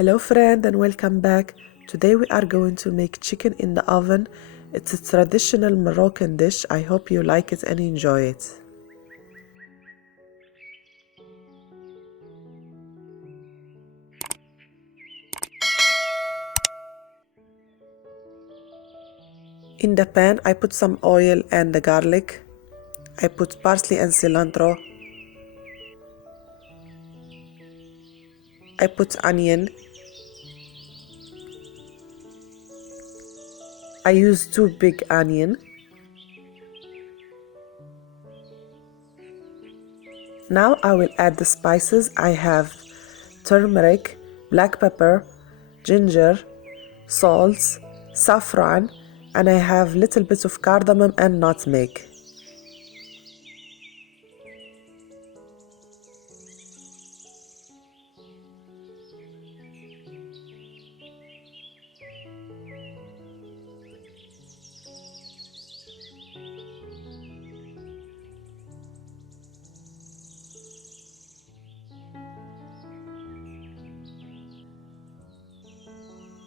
Hello friend and welcome back. Today we are going to make chicken in the oven. It's a traditional Moroccan dish. I hope you like it and enjoy it. In the pan I put some oil and the garlic. I put parsley and cilantro. I put onion. I use 2 big onions. Now I will add the spices. I have turmeric, black pepper, ginger, salt, saffron, and I have little bit of cardamom and nutmeg.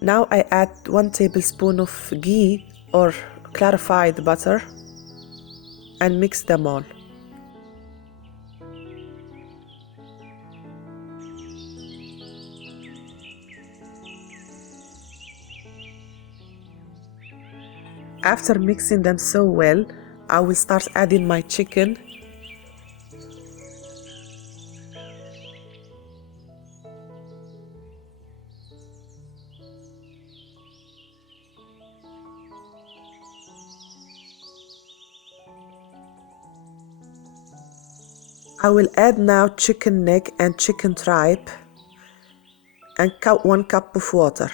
Now I add 1 tablespoon of ghee or clarified butter and mix them all. After mixing them so well, I will start adding my chicken. I will add now chicken neck and chicken tripe and 1 cup of water.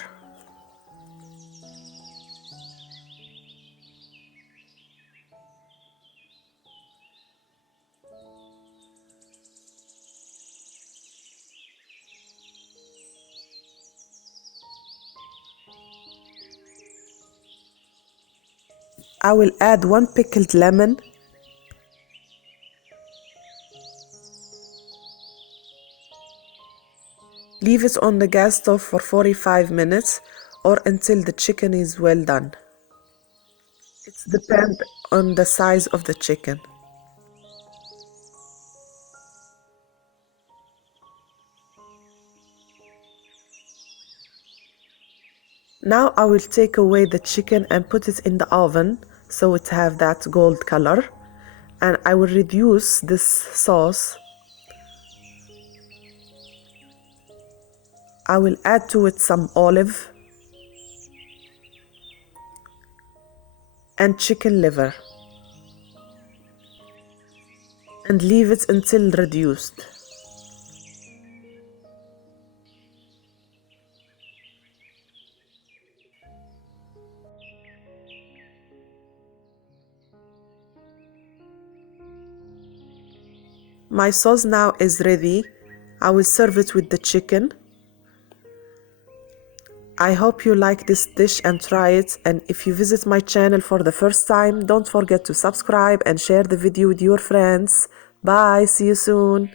I will add 1 pickled lemon. Leave it on the gas stove for 45 minutes or until the chicken is well done. It depends on the size of the chicken. Now I will take away the chicken and put it in the oven so it have that gold color, and I will reduce this sauce. I will add to it some olive and chicken liver and leave it until reduced. My sauce now is ready. I will serve it with the chicken. I hope you like this dish and try it, and if you visit my channel for the first time, don't forget to subscribe and share the video with your friends. Bye, see you soon.